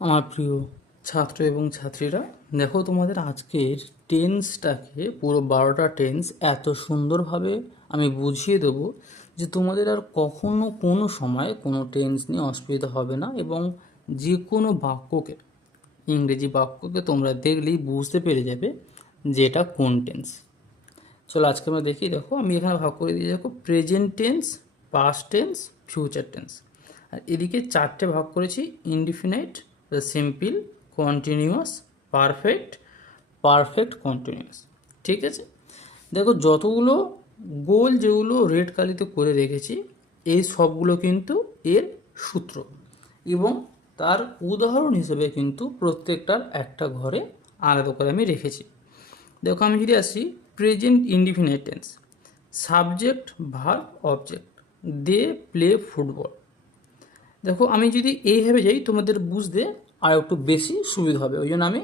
আমার প্রিয় ছাত্র এবং ছাত্রীরা, দেখো তোমাদের আজকের টেন্সটাকে পুরো 12টা টেন্স এত সুন্দরভাবে আমি বুঝিয়ে দেবো যে তোমাদের আর কখনো কোনো সময় কোনো টেন্স নিয়ে অসুবিধা হবে না, এবং যে কোনো বাক্যকে, ইংরেজি বাক্যকে তোমরা দেখলেই বুঝতে পেরে যাবে যে এটা কোন টেন্স। চলো আজকে আমরা দেখি। দেখো আমি এখানে ভাগ করে দিয়ে দেখো present tense, past tense, future tense. আর এদিকে চারটে ভাগ করেছি: indefinite, simple, continuous, perfect, perfect continuous. ঠিক আছে, দেখো যতগুলো গোল যেগুলো রেড কালিতে করে রেখেছি এই সবগুলো কিন্তু এর সূত্র, এবং তার উদাহরণ হিসেবে কিন্তু প্রত্যেকটার একটা ঘরে আলাদা করে আমি রেখেছি। দেখো আমি যদি আসি present indefinite tense, subject verb object, they play football. দেখো আমি যদি এইভাবে যাই তোমাদের বুঝতে আর একটু বেশি সুবিধা হবে, ওই জন্য আমি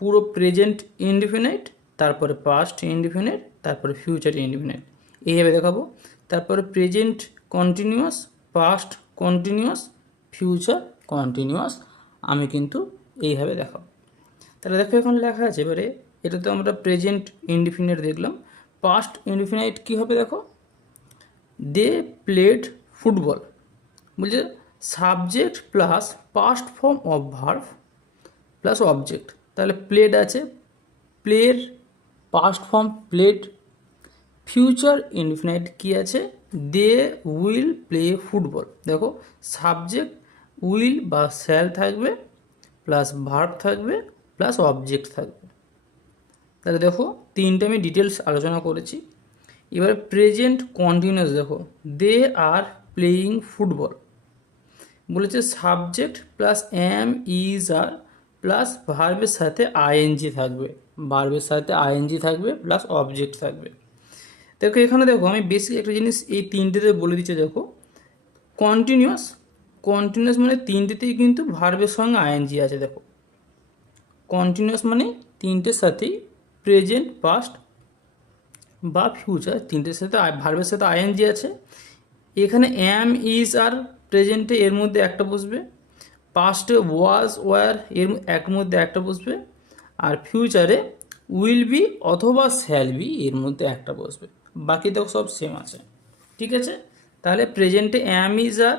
পুরো প্রেজেন্ট ইনডিফিনাইট, তারপরে পাস্ট ইনডিফিনাইট, তারপরে ফিউচার ইনডিফিনাইট এইভাবে দেখাবো। তারপরে present continuous, past continuous, future continuous আমি কিন্তু এইভাবে দেখাবো। তাহলে দেখো এখানে লেখা আছে, এবারে এটা তো আমরা প্রেজেন্ট ইনডিফিনাইট দেখলাম। পাস্ট ইনডিফিনাইট কী হবে দেখো, দে প্লেড ফুটবল। বলছে subject plus past form of verb plus object, তাহলে প্লেড আছে, প্লের past form played. Future indefinite কী আছে, দে উইল প্লে ফুটবল। দেখো সাবজেক্ট উইল বা শ্যাল থাকবে, প্লাস ভার্ব থাকবে, প্লাস অবজেক্ট থাকবে। তাহলে দেখো তিনটে আমি ডিটেলস আলোচনা করেছি। এবার প্রেজেন্ট কন্টিনিউয়াস, দেখো দে আর প্লেয়িং ফুটবল। বলেছে subject plus am is are plus ভার্বের সাথে আইএনজি থাকবে, ভার্বের সাথে আইএনজি থাকবে, প্লাস অবজেক্ট থাকবে। দেখো এখানে দেখো আমি বেসিক একটা জিনিস এই তিনটেতে বলে দিচ্ছি। দেখো কন্টিনিউয়াস, কন্টিনিউয়াস মানে তিনটেতেই কিন্তু ভার্বের সঙ্গে আইএনজি আছে। দেখো কন্টিনিউয়াস মানে তিনটের সাথেই প্রেজেন্ট, পাস্ট বা ফিউচার তিনটের সাথে ভার্বের সাথে আইএনজি আছে। এখানে এম ইজ আর প্রেজেন্টে এর মধ্যে একটা বসবে, পাস্টে ওয়াজ ওয়ার এর এক মধ্যে একটা বসবে, আর ফিউচারে উইল বি অথবা শ্যাল বি এর মধ্যে একটা বসবে। বাকি দেখো সব সেম আছে। ঠিক আছে, তাহলে প্রেজেন্টে এম ইজ আর,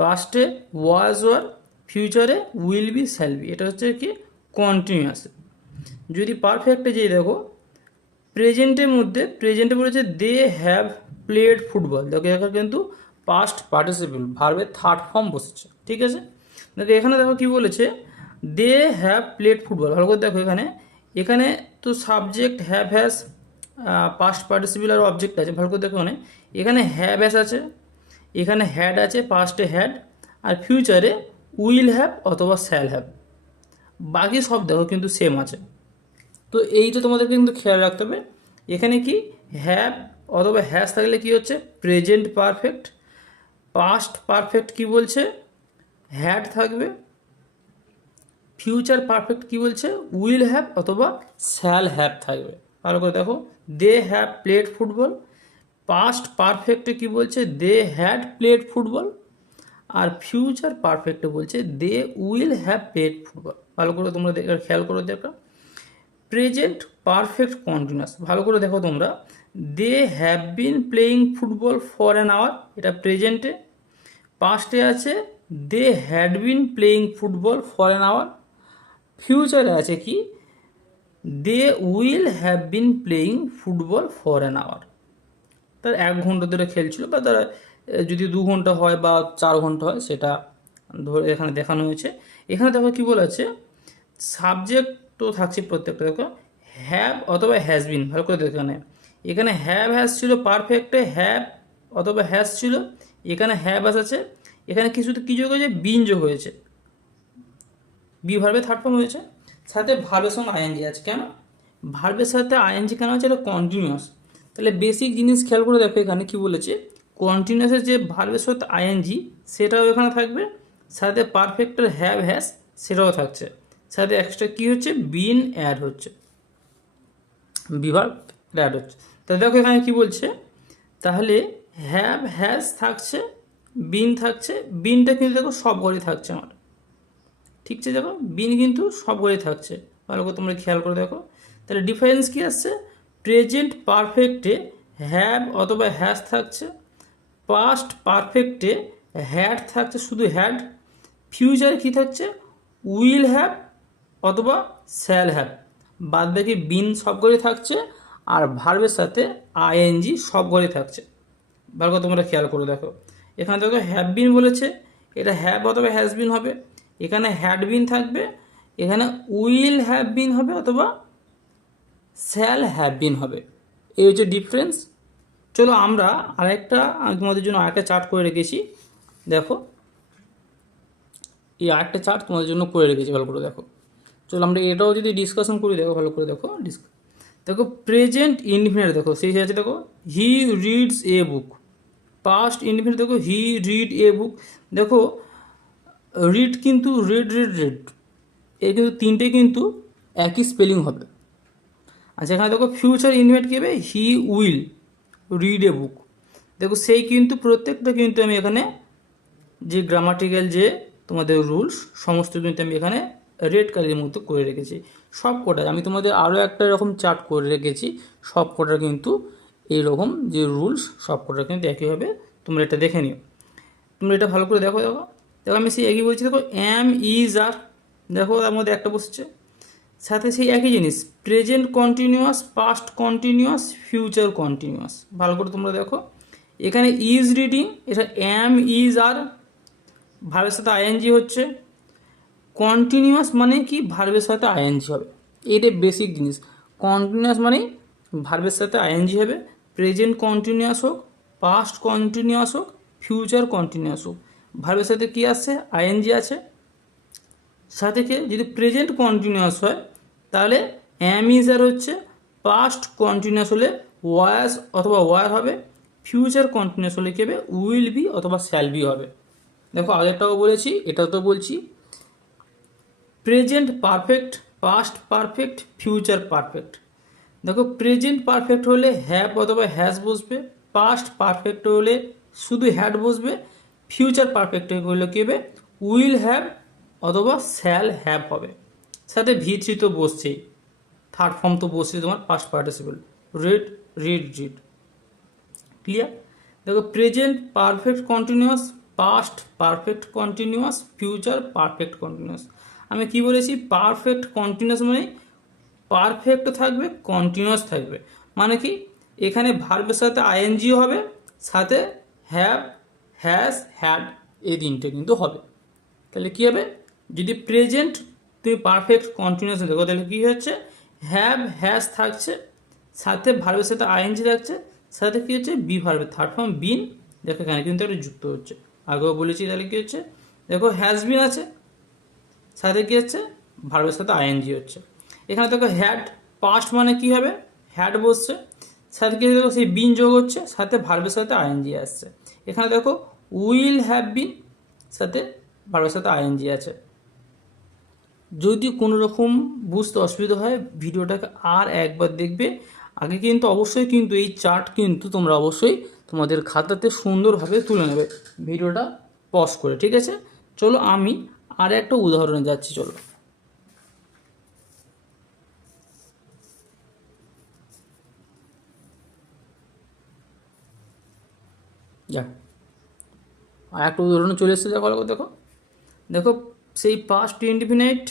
পাস্টে ওয়াজ ওয়ার, ফিউচারে উইল বি শ্যাল বি, এটা হচ্ছে কি কন্টিনিউয়াস। যদি পারফেক্টে যেই দেখো প্রেজেন্টের মধ্যে, প্রেজেন্টে বলেছে দে হ্যাভ প্লেড ফুটবল। দেখো এখানে কিন্তু পাস্ট পার্টিসিপেল ভার্বের থার্ড ফর্ম বসেছে। ঠিক আছে, দেখো এখানে দেখো কি বলেছে, দে হ্যাভ প্লেড ফুটবল। ভালো করে দেখো এখানে, এখানে তো subject have has, past participle আর অবজেক্ট আছে। ভালো করে দেখো এখানে হ্যাভ হ্যাজ আছে, এখানে হ্যাড আছে, পাস্টে হ্যাড, আর ফিউচারে উইল হ্যাভ অথবা শ্যাল হ্যাভ। বাকি সব দেখো কিন্তু সেম আছে। তো এইটা তোমাদেরকে কিন্তু খেয়াল রাখতে হবে। এখানে কি হ্যাভ অথবা হ্যাজ থাকলে কি হচ্ছে প্রেজেন্ট পারফেক্ট, পাস্ট পারফেক্ট কি বলছে হ্যাড থাকবে, ফিউচার পারফেক্ট কি বলছে উইল হ্যাভ অথবা শ্যাল হ্যাভ থাকবে। ভালো করে দেখো, they have played football. Past পারফেক্টে কি বলছে দে হ্যাড প্লেড ফুটবল, আর ফিউচার পারফেক্টে বলছে they will have played football. ভালো করে তোমরা খেয়াল করো দেখো। প্রেজেন্ট পারফেক্ট কন্টিনিউয়াস, ভালো করে দেখো তোমরা, they have been playing football for an hour, এটা প্রেজেন্টে। পাস্টে আছে they had been playing football for an hour. ফিউচারে আছে কি they will have been playing football for an hour. তার 1 ঘন্টা ধরে খেলছিল, বা তারা যদি 2 ঘন্টা হয় বা 4 ঘন্টা হয় সেটা ধরে এখানে দেখানো হয়েছে। এখানে দেখো কী বলেছে, সাবজেক্ট তো থাকছে প্রত্যেকটা। দেখো হ্যাভ অথবা হ্যাজ বিন, ভালো করে দেখো এখানে হ্যাভ হ্যাজ ছিল পারফেক্টে, হ্যাভ অথবা হ্যাজ ছিল, এখানে হ্যাভ হ্যাজ আছে, এখানে কিছু কি যোগ হয়েছে বিন যোগ হয়েছে, বি ভার্বের থার্ড ফর্ম হয়েছে, সাথে ভার্বের সঙ্গে আইএনজি আছে। কেন ভার্বের সাথে আইএনজি কেন আছে, এটা কন্টিনিউয়াস। তাহলে বেসিক জিনিস খেয়াল করে দেখো এখানে কি বলেছে, কন্টিনিউয়াসের যে ভার্বের সাথে আইএনজি সেটাও এখানে থাকবে, সাথে পারফেক্টের হ্যাভ হ্যাজ সেটাও থাকছে, সাথে এক্সট্রা কী হচ্ছে বিন অ্যাড হচ্ছে, বিভার্ব অ্যাড হচ্ছে। তাহলে দেখো এখানে কি বলছে, তাহলে হ্যাভ হ্যাজ থাকছে, বিন থাকছে, বিনটা কিন্তু দেখো সব ঘরে থাকছে আমার। ঠিক আছে, দেখো বিন কিন্তু সব ঘরে থাকছে, ভালো করে তোমরা খেয়াল করে দেখো। তাহলে ডিফারেন্স কি আসছে, প্রেজেন্ট পারফেক্টে হ্যাভ অথবা হ্যাজ থাকছে, পাস্ট পারফেক্টে হ্যাড থাকছে শুধু হ্যাড, ফিউচারে কী থাকছে উইল হ্যাভ অথবা শ্যাল হ্যাভ, বাদ বাকি বিন সব ঘরে থাকছে, আর ভার্বের সাথে আইএনজি সব ঘরে থাকছে। ভালো করে তোমরা খেয়াল করে দেখো, এখানে দেখো হ্যাভ বিন বলেছে, এটা হ্যাভ অথবা হ্যাজ বিন হবে, এখানে হ্যাড বিন থাকবে, এখানে উইল হ্যাভ বিন হবে অথবা শ্যাল হ্যাভ বিন হবে। এই হচ্ছে ডিফারেন্স। চলো আমরা আমি তোমাদের জন্য আরেকটা চার্ট করে রেখেছি, দেখো এই আরেকটা চার্ট তোমাদের জন্য করে রেখেছি, ভালো করে দেখো। চলো আমরা এটাও যদি ডিসকাশন করি, দেখো ভালো করে দেখো, দেখো প্রেজেন্ট ইনডিফিনিট দেখো সেই আছে, দেখো he reads a book, past indefinite দেখো হি রিড এ বুক, দেখো রিড কিন্তু রেড এই কিন্তু তিনটে কিন্তু একই স্পেলিং হবে। আচ্ছা এখানে দেখো ফিউচার ইনডিফিনিট কী হবে, হি উইল রিড এ বুক, দেখো সেই কিন্তু প্রত্যেকটা কিন্তু আমি এখানে যে গ্রামাটিক্যাল যে তোমাদের রুলস সমস্ত কিন্তু আমি এখানে রেড কালারের মতো করে রেখেছি সব কটা। আমি তোমাদের আরও একটা এরকম চার্ট করে রেখেছি, সব কটা কিন্তু এইরকম যে রুলস সব কটা কিন্তু একই হবে, তোমরা এটা দেখে নিও। তোমরা এটা ভালো করে দেখো, দেখো দেখো আমি সেই একই বলছি, দেখো এম ইজ আর, দেখো তার মধ্যে একটা বসছে, সাথে সেই একই জিনিস present continuous, past continuous, future continuous. ভালো করে তোমরা দেখো, এখানে ইজ রিডিং, এটা এম ইজ আর, ভার্বের সাথে আইএনজি হচ্ছে, কন্টিনিউয়াস মানে কি ভার্বের সাথে আইএনজি হবে, এটা বেসিক জিনিস। কন্টিনিউয়াস মানে ভার্বের সাথে আইএনজি হবে, প্রেজেন্ট কন্টিনিউয়াস হোক, পাস্ট কন্টিনিউয়াস হোক, ফিউচার কন্টিনিউয়াস হোক, ভার্বের সাথে কি আসছে আইএনজি আছে, সাথে কি যদি প্রেজেন্ট কন্টিনিউয়াস হয় তাহলে অ্যাম ইজ আর হচ্ছে, পাস্ট কন্টিনিউয়াস হলে ওয়াস অথবা ওয়ার হবে, ফিউচার কন্টিনিউয়াস হলে কী হবে উইল বি অথবা শ্যাল বি হবে। দেখো আগেরটাও বলেছি এটাও তো বলছি, present perfect, past perfect, future perfect. দেখো প্রেজেন্ট পারফেক্ট হলে হ্যাভ অথবা হ্যাজ বসবে, পাস্ট পারফেক্ট হলে শুধু হ্যাড বসবে, ফিউচার পারফেক্ট হলে কী হবে উইল হ্যাভ অথবা শ্যাল হ্যাভ হবে, সাথে V3 তো বসছেই, থার্ড ফর্ম তো বসছে তোমার past participle, read read. Clear? দেখো present perfect continuous, past perfect continuous, future perfect continuous. আমি কি বলেছি, পারফেক্ট কন্টিনিউয়াস মানে পারফেক্ট থাকবে, কন্টিনিউয়াস থাকবে, মানে কি এখানে ভার্বের সাথে আইএনজিও হবে, সাথে হ্যাভ, হ্যাজ, হ্যাড এই তিনটে কিন্তু হবে। তাহলে কী হবে, যদি প্রেজেন্ট তুমি পারফেক্ট কন্টিনিউয়াস দেখো তাহলে কী হচ্ছে, হ্যাভ হ্যাজ থাকছে, সাথে ভার্বের সাথে আইএনজি থাকছে, সাথে কী হচ্ছে বি ভার্বের থার্ড ফর্ম বিন, দেখো এখানে কিন্তু একটা যুক্ত হচ্ছে, আগেও বলেছি। তাহলে কী হচ্ছে, দেখো হ্যাজ বিন আছে, সাথে কী হচ্ছে ভার্বের সাথে আইএনজি হচ্ছে। এখানে দেখো হ্যাড, পাস্ট মানে কী হবে হ্যাড বসছে, সাথে কী দেখো সেই বিন যোগ হচ্ছে, সাথে ভার্বের সাথে আইএনজি আসছে। এখানে দেখো উইল হ্যাভ বিন, সাথে ভার্বের সাথে আইএনজি আছে। যদি কোনো রকম বুঝতে অসুবিধা হয় ভিডিওটাকে আর একবার দেখবে, আগে কিন্তু অবশ্যই কিন্তু এই চার্ট কিন্তু তোমরা অবশ্যই তোমাদের খাতাতে সুন্দরভাবে তুলে নেবে ভিডিওটা পজ করে, ঠিক আছে? চলো আমি আর একটা উদাহরণে যাচ্ছি, চলো। যা আর একটা উদাহরণে চলে এসেছে, দেখো দেখো দেখো সেই past indefinite,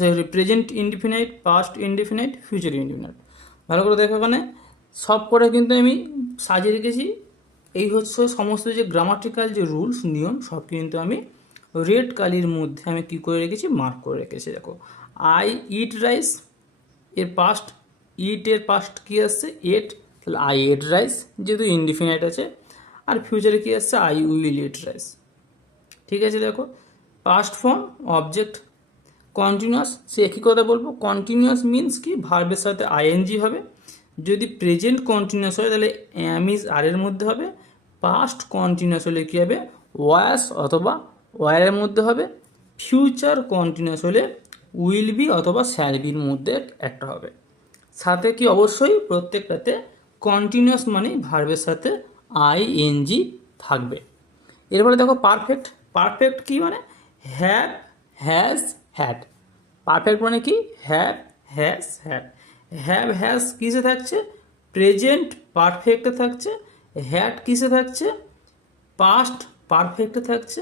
sorry present indefinite, past indefinite, future indefinite. ভালো করে দেখো এখানে সব করে কিন্তু আমি সাজিয়ে রেখেছি। এই হচ্ছে সমস্ত যে গ্রামাটিক্যাল যে রুলস নিয়ম সব কিন্তু আমি রেড কালির মধ্যে আমি কী করে রেখেছি, মার্ক করে রেখেছি। দেখো আই ইট রাইস, এর পাস্ট, ইট এর পাস্ট কী আসছে এট, তাহলে আই এট রাইস যেহেতু ইনডিফিনাইট আছে, আর ফিউচারে কী আসছে আই উইল ইট রাইস, ঠিক আছে? দেখো পাস্ট ফর্ম অবজেক্ট কন্টিনিউয়াস, সে একই কথা বলবো, কন্টিনিউয়াস মিনস কি ভার্বের সাথে আইএনজি হবে, যদি প্রেজেন্ট কন্টিনিউয়াস হয় তাহলে অ্যাম ইজ আর এর মধ্যে হবে, পাস্ট কন্টিনিউয়াস হলে কী হবে ওয়াস অথবা ওয়ারের মধ্যে হবে, ফিউচার কন্টিনিউয়াস হলে উইল বি অথবা শ্যাল বির মধ্যে একটা হবে, সাথে কি অবশ্যই প্রত্যেকটাতে কন্টিনিউয়াস মানে ভার্বের সাথে আইএনজি থাকবে। এরপরে দেখো পারফেক্ট, পারফেক্ট কি মানে হ্যাভ, হ্যাজ, হ্যাড। পারফেক্ট মানে কি? Have, has, had. Have has কিসে থাকছে? প্রেজেন্ট পারফেক্টে থাকছে। হ্যাড কিসে থাকছে? পাস্ট পারফেক্টে থাকছে।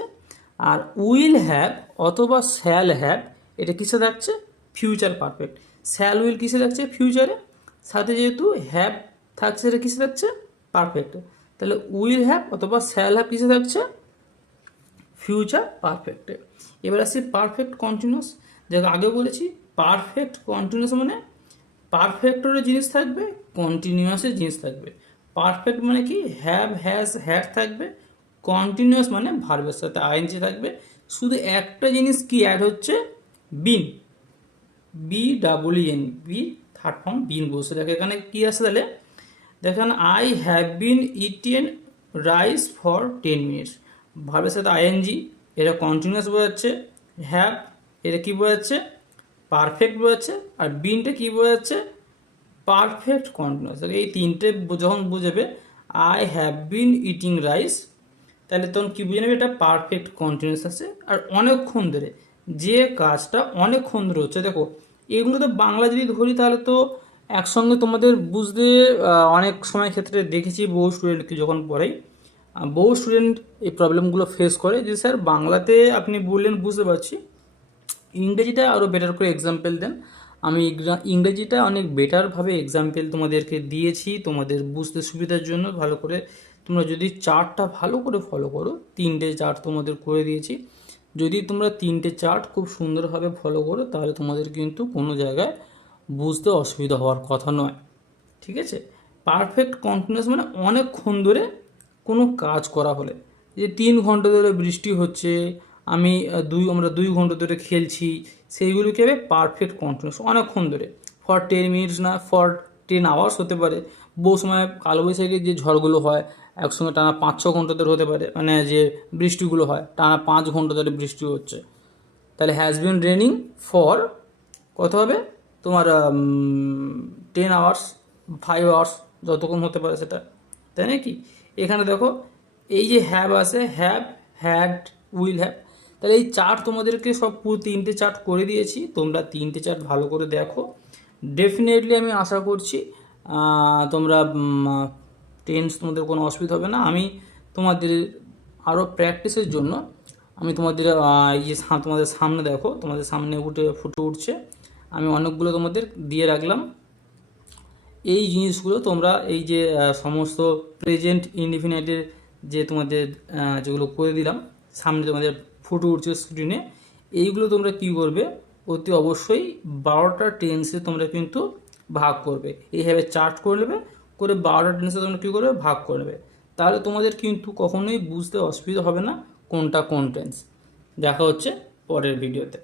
আর উইল হ্যাভ অথবা শ্যাল হ্যাভ এটা কিসে থাকছে? Future perfect. শ্যাল উইল কিসে থাকছে? ফিউচারে। সাথে যেহেতু হ্যাভ থাকছে এটা কিসে থাকছে? পারফেক্টে। তাহলে উইল হ্যাভ অথবা শ্যাল হ্যাভ কিসে থাকছে? ফিউচার পারফেক্টে। এবার আসছি পারফেক্ট কন্টিনিউয়াস। যেটা আগে বলেছি, পারফেক্ট কন্টিনিউয়াস মানে পারফেক্টরের জিনিস থাকবে, কন্টিনিউয়াসের জিনিস থাকবে। পারফেক্ট মানে কি? হ্যাভ হ্যাজ হ্যাড থাকবে। কন্টিনিউয়াস মানে ভার্বের সাথে আইএনজি থাকবে। শুধু একটা জিনিস কি অ্যাড হচ্ছে? বিন। BEEN, বি থার্ড ফর্ম বিন বসে দেখে। এখানে কি আছে তাহলে? দেখেন, I have been eaten rice for 10 minutes. ভার্বের সাথে আইএনজি, এটা কন্টিনিউয়াস বোঝাচ্ছে। হ্যাভ এটা কি বোঝাচ্ছে? পারফেক্ট বোঝাচ্ছে। আর বিনটা কি বোঝাচ্ছে? Perfect continuous. এই তিনটে যখন বুঝবে I have been eating rice, তাহলে তখন কী বুঝে নেবে? এটা পারফেক্ট কন্টিনিউয়াস আছে। আর অনেকক্ষণ ধরে, যে কাজটা অনেকক্ষণ ধরে হচ্ছে। দেখো, এগুলো তো বাংলা যদি ধরি তাহলে তো একসঙ্গে তোমাদের বুঝতে অনেক সময় ক্ষেত্রে দেখেছি বহু স্টুডেন্টকে যখন পড়াই, বহু স্টুডেন্ট এই প্রবলেমগুলো ফেস করে যে স্যার বাংলাতে আপনি বললেন বুঝতে পারছি, ইংরেজিটা আরও বেটার করে এক্সাম্পল দেন। আমি ইংরেজিটা অনেক বেটারভাবে এক্সাম্পল তোমাদেরকে দিয়েছি তোমাদের বুঝতে সুবিধার জন্য। ভালো করে তোমরা যদি চার্টটা ভালো করে ফলো করো, 3টে চার্ট তোমাদের করে দিয়েছি, যদি তোমরা 3টে চার্ট খুব সুন্দরভাবে ফলো করো তাহলে তোমাদের কিন্তু কোনো জায়গায় বুঝতে অসুবিধা হওয়ার কথা নয়। ঠিক আছে? পারফেক্ট কন্টিনিউয়াস মানে অনেকক্ষণ ধরে কোনো কাজ করা হলে, যে 3 ঘন্টা ধরে বৃষ্টি হচ্ছে, আমরা 2 ঘন্টা ধরে খেলছি, সেইগুলোকে হবে পারফেক্ট কন্টিনিউয়াস, অনেকক্ষণ ধরে। ফর 10 মিনিটস না, ফর 10 আওয়ার্স হতে পারে। বহু সময় কালবৈশাখীর যে ঝড়গুলো হয় একসঙ্গে টানা 5-6 ঘন্টা ধরে হতে পারে, মানে যে বৃষ্টিগুলো হয় টানা 5 ঘন্টা ধরে বৃষ্টি হচ্ছে। তাহলে হ্যাজ বিন রেনিং ফর কত হবে তোমার? 10 আওয়ার্স, 5 আওয়ার্স, যতক্ষণ হতে পারে সেটা, তাই নাকি? এখানে দেখো এই যে হ্যাভ আছে, হ্যাভ, হ্যাড, উইল হ্যাভ, তাহলে এই চার্ট তোমাদেরকে সব পুরো 3টে চার্ট করে দিয়েছি। তোমরা 3টে চার্ট ভালো করে দেখো। ডেফিনেটলি আমি আশা করছি তোমরা টেন্স তোমাদের কোনো অসুবিধা হবে না। আমি তোমাদের আরও প্র্যাকটিসের জন্য আমি তোমাদের এই যে তোমাদের সামনে দেখো, তোমাদের সামনে ফুটে উঠছে, আমি অনেকগুলো তোমাদের দিয়ে রাখলাম। এই জিনিসগুলো তোমরা এই যে সমস্ত প্রেজেন্ট ইনডিফিনিটের যে তোমাদের যেগুলো করে দিলাম সামনে তোমাদের ফুটে উঠছে স্ক্রিনে, এইগুলো তোমরা কি করবে? অতি অবশ্যই 12টা টেন্সে তোমরা কিন্তু ভাগ করবে। এইভাবে চার্ট করে নেবে, করে 12টা টেন্সে তোমরা কী করবে? ভাগ করে নেবে। তাহলে তোমাদের কিন্তু কখনোই বুঝতে অসুবিধা হবে না কোনটা কোন টেন্স। দেখা হচ্ছে পরের ভিডিওতে।